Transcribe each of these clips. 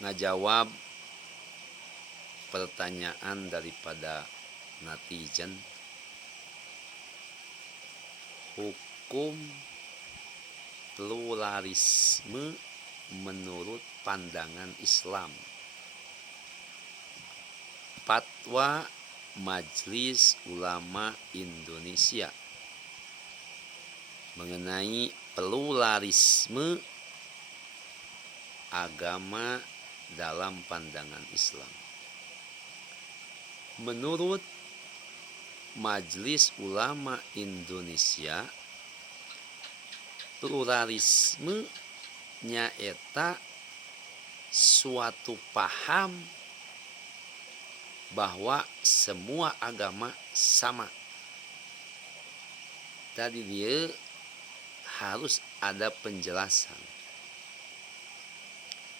ngajawab pertanyaan daripada netizen, hukum pluralisme menurut pandangan Islam. Fatwa Majelis Ulama Indonesia mengenai pluralisme agama dalam pandangan Islam. Menurut Majelis Ulama Indonesia, pluralisme nyaeta suatu paham bahwa semua agama sama. Tadi dia harus ada penjelasan.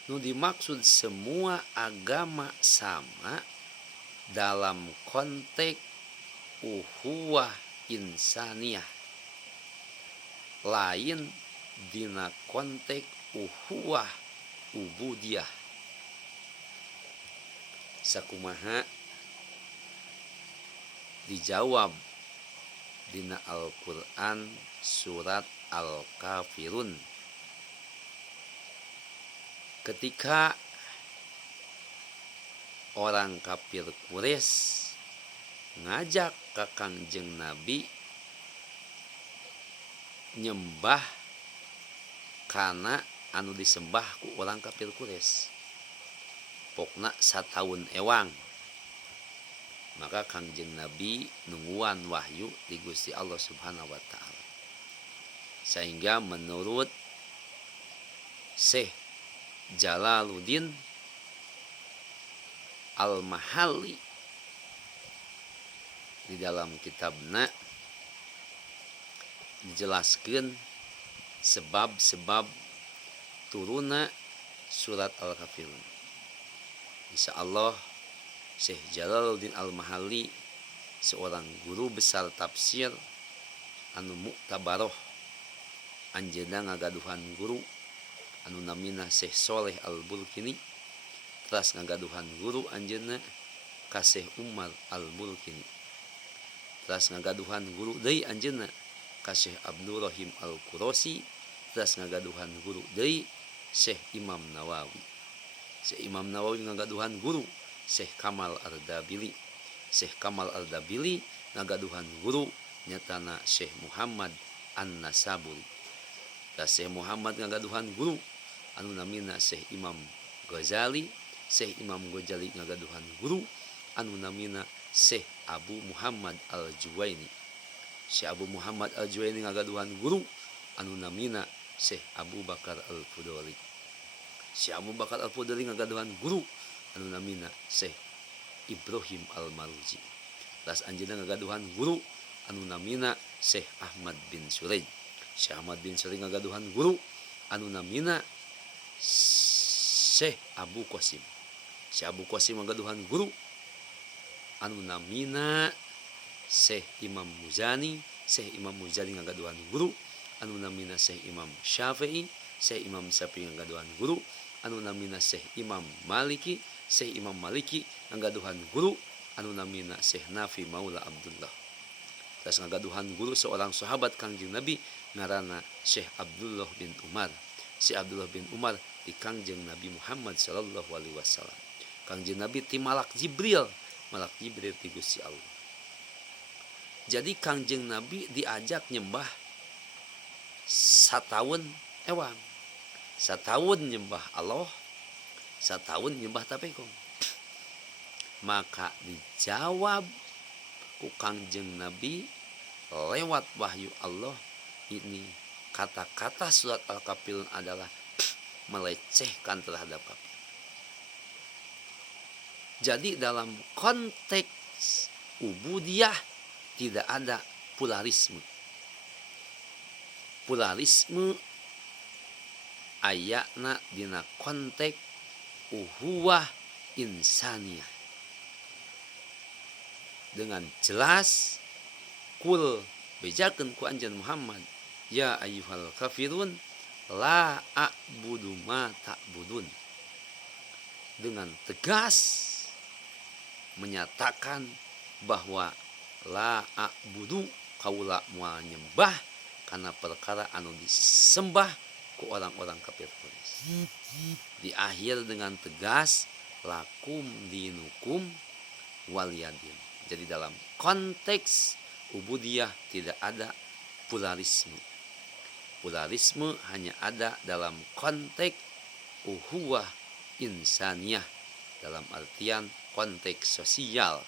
Nu dimaksud semua agama sama dalam konteks uhuwah insaniyah, lain dina konteks uhuwah ubudiyah. Sakumaha dijawab dina Al-Quran surat Al-Kafirun, ketika orang kafir Quraisy ngajak ke Kangjeng Nabi nyembah karena anu disembah ku orang kafir Quraisy pokna satahun ewang. Maka Kangjeng Nabi nungguan wahyu di Gusti Allah Subhanahu wa taala. Sehingga menurut Syekh Jalaluddin Al-Mahalli di dalam kitabna dijelaskan sebab-sebab turuna surat Al-Kafirun. Insyaallah Syekh Jalaluddin Al-Mahalli seorang guru besar tafsir anu muktabaroh, anjeunna ngagaduhan guru anu namina Syekh Soleh Al-Bulkini, teras ngagaduhan guru anjeunna ka Syekh Umar Al-Bulkini, teras ngagaduhan guru deui anjeunna ka Syekh Abdul Rahim Al-Qurasi, teras ngagaduhan guru deui Syekh Imam Nawawi. Syekh Imam Nawawi ngagaduhan guru Syekh Kamal Ardabili. Syekh Kamal Ardabili ngagaduhan guru nyatana Syekh Muhammad An-Nasaburi. Da Syekh Muhammad ngagaduhan guru anu namina Syekh Imam Ghazali. Syekh Imam Ghazali ngagaduhan guru anu namina Syekh Abu Muhammad Al-Juwaini. Syekh Abu Muhammad Al-Juwaini ngagaduhan guru anu namina Syekh Abu Bakar Al-Fudoli. Syekh Abu Bakar Al-Fudoli ngagaduhan guru anu namina Syekh Ibrahim Al-Maruzi. Las anjeunna ngagaduhan guru anu namina Syekh Ahmad bin Suraij. Syekh Ahmad bin Suraij ngagaduhan guru anu namina Syekh Abu Qasim. Syekh Abu Qasim ngagaduhan guru anu namina Syekh Imam Muzani. Syekh Imam Muzani ngagaduhan guru anu namina Syekh Imam Syafi'i. Syekh Imam Syafi'i ngagaduhan guru anu namina Syekh Imam Maliki. Syekh Imam Maliki ngagaduhan guru anu namina Syekh Nafi Maula Abdullah. Terus ngagaduhan guru seorang sahabat Kangjeng Nabi ngaranna Syekh Abdullah bin Umar. Syekh Abdullah bin Umar di Kangjeng Nabi Muhammad sallallahu alaihi wasallam. Kangjeng Nabi ti Malak Jibril ti Gusti Allah. Jadi Kangjeng Nabi diajak nyembah satahun ewang. Satahun nyembah Allah, satahun nyembah tapekong. Maka dijawab ku Kangjeng Nabi lewat wahyu Allah, ini kata-kata surat Al-Kafirun adalah melecehkan terhadap kafir. Jadi dalam konteks ubudiyah tidak ada pluralisme. Pluralisme ayatna dina konteks uhuwah insaniyah. Dengan jelas kul bejakeun ku anjeun Muhammad, ya ayyuhal kafirun la a'budu ma ta'budun. dengan tegas menyatakan bahwa la a'budu kaula moal nyembah karena perkara anu disembah ku orang-orang kafir Quraisy. Di akhir dengan tegas lakum dinukum waliyadin. Jadi dalam konteks ubudiyah tidak ada pluralisme. Pluralisme hanya ada dalam konteks uhuwah insaniyah, dalam artian konteks sosial.